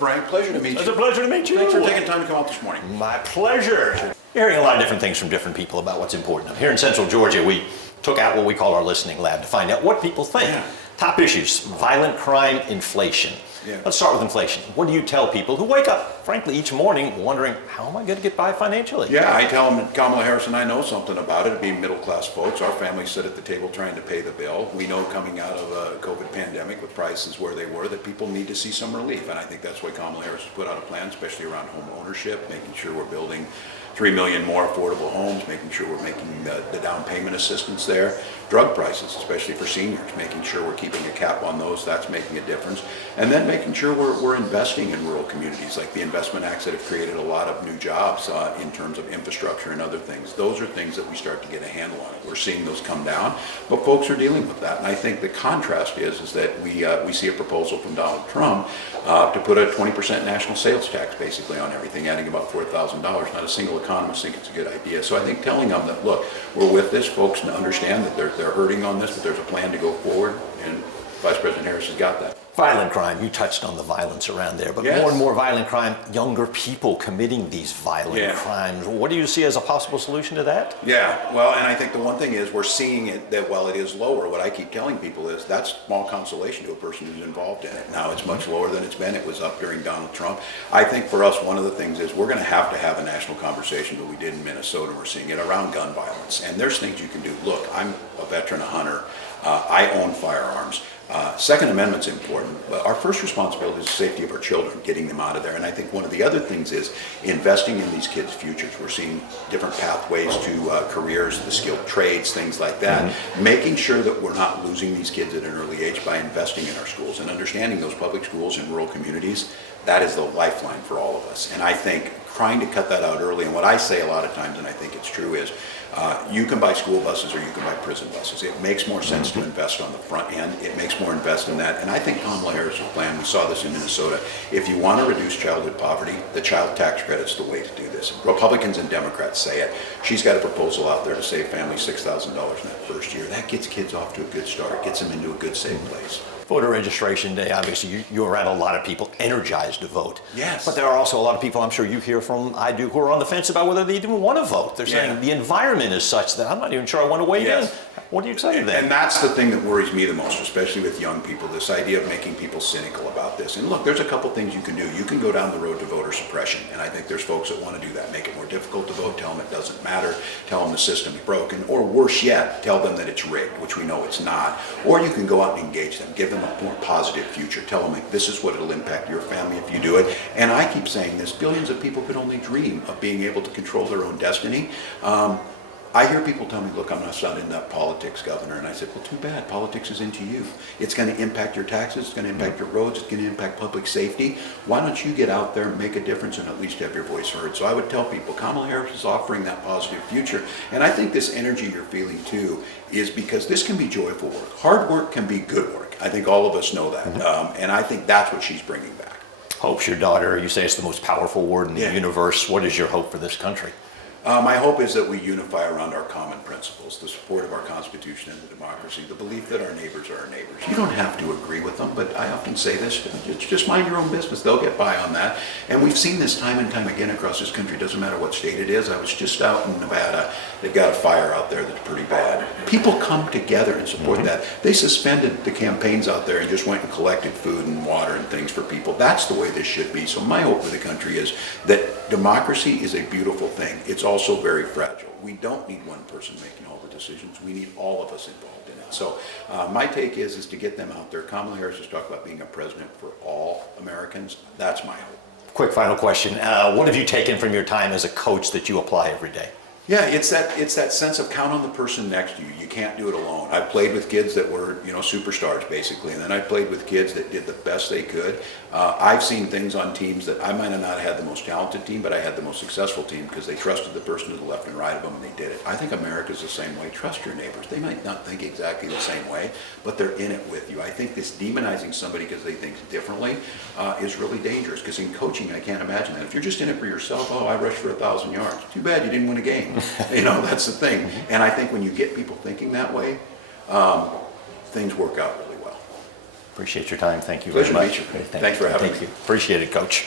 Frank, pleasure to meet you. It's a pleasure to meet you. Thanks for taking time to come out this morning. My pleasure. You're hearing a lot of different things from different people about what's important. Here in Central Georgia, we took out what we call our listening lab to find out what people think. Yeah. Top issues: violent crime, inflation. Yeah. Let's start with inflation. What do you tell people who wake up, frankly, each morning wondering, how am I going to get by financially? Yeah, I tell them that Kamala Harris and I know something about it, being middle-class folks. Our families sit at the table trying to pay the bill. We know coming out of a COVID pandemic with prices where they were that people need to see some relief. And I think that's why Kamala Harris has put out a plan, especially around home ownership, making sure we're building 3 million more affordable homes, making sure we're making the down payment assistance there. Drug prices, especially for seniors, making sure we're keeping a cap on those, that's making a difference. And then making sure we're investing in rural communities, like the investment acts that have created a lot of new jobs in terms of infrastructure and other things. Those are things that we start to get a handle on. We're seeing those come down, but folks are dealing with that. And I think the contrast is that we see a proposal from Donald Trump to put a 20% national sales tax basically on everything, adding about $4,000. Not a single economist thinks it's a good idea. So I think telling them that, look, we're with this, folks understand that they're hurting on this, but there's a plan to go forward, and Vice President Harris has got that. Violent crime, you touched on the violence around there, but Yes. more and more violent crime, younger people committing these violent crimes. What do you see as a possible solution to that? Yeah, well, and I think the one thing is we're seeing it that while it is lower, what I keep telling people is that's small consolation to a person who's involved in it. Now it's much lower than it's been. It was up during Donald Trump. I think for us, one of the things is we're going to have a national conversation that we did in Minnesota. We're seeing it around gun violence. And there's things you can do. Look, I'm a veteran, a hunter. I own firearms. Second Amendment's important, but our first responsibility is the safety of our children, getting them out of there. And I think one of the other things is investing in these kids' futures. We're seeing different pathways to careers, the skilled trades, things like that. Making sure that we're not losing these kids at an early age by investing in our schools and understanding those public schools in rural communities. That is the lifeline for all of us. And I think trying to cut that out early, and what I say a lot of times, and I think it's true, is you can buy school buses or you can buy prison buses. It makes more sense to invest on the front end. It makes more invest in that. And I think Kamala Harris's plan, we saw this in Minnesota, if you want to reduce childhood poverty, the child tax credit's the way to do this. Republicans and Democrats say it. She's got a proposal out there to save families $6,000 in that first year. That gets kids off to a good start, gets them into a good, safe place. Voter registration day, obviously you're around a lot of people energized to vote. Yes. But there are also a lot of people, I'm sure you hear from, I do, who are on the fence about whether they even want to vote. They're saying the environment is such that I'm not even sure I want to weigh in. What do you say to that? And that's the thing that worries me the most, especially with young people, this idea of making people cynical about this. And look, there's a couple things you can do. You can go down the road to voter suppression, and I think there's folks that want to do that. Make it more difficult to vote, tell them it doesn't matter, tell them the system's broken, or worse yet, tell them that it's rigged, which we know it's not. Or you can go out and engage them, give them a more positive future, tell them like, this is what it'll impact your family if you do it. And I keep saying this, billions of people could only dream of being able to control their own destiny. I hear people tell me, look, I'm not in that politics, Governor. And I said, well, too bad. Politics is into you. It's going to impact your taxes. It's going to impact your roads. It's going to impact public safety. Why don't you get out there, make a difference, and at least have your voice heard? So I would tell people, Kamala Harris is offering that positive future. And I think this energy you're feeling, too, is because this can be joyful work. Hard work can be good work. I think all of us know that. And I think that's what she's bringing back. Hope's your daughter. You say it's the most powerful word in the universe. What is your hope for this country? My hope is that we unify around our common principles, the support of our Constitution and the democracy, the belief that our neighbors are our neighbors. You don't have to agree with them, but I often say this, just mind your own business. They'll get by on that. And we've seen this time and time again across this country. It doesn't matter what state it is. I was just out in Nevada. They've got a fire out there that's pretty bad. People come together and support that. They suspended the campaigns out there and just went and collected food and water and things for people. That's the way this should be. So my hope for the country is that democracy is a beautiful thing. It's also very fragile. We don't need one person making all the decisions. We need all of us involved in it. So my take is to get them out there. Kamala Harris has talked about being a president for all Americans. That's my hope. Quick final question. What have you taken from your time as a coach that you apply every day? Yeah, it's that sense of count on the person next to you. You can't do it alone. I played with kids that were, superstars basically, and then I played with kids that did the best they could. I've seen things on teams that I might have not had the most talented team, but I had the most successful team because they trusted the person to the left and right of them, and they did it. I think America's the same way. Trust your neighbors. They might not think exactly the same way, but they're in it with you. I think this demonizing somebody because they think differently is really dangerous, because in coaching, I can't imagine that. If you're just in it for yourself, oh, I rushed for 1,000 yards. Too bad you didn't win a game. That's the thing. And I think when you get people thinking that way, things work out really well. Appreciate your time. Thank you very Pleasure to much. meet you. Okay, Thanks for having thank me. you. Appreciate it, Coach.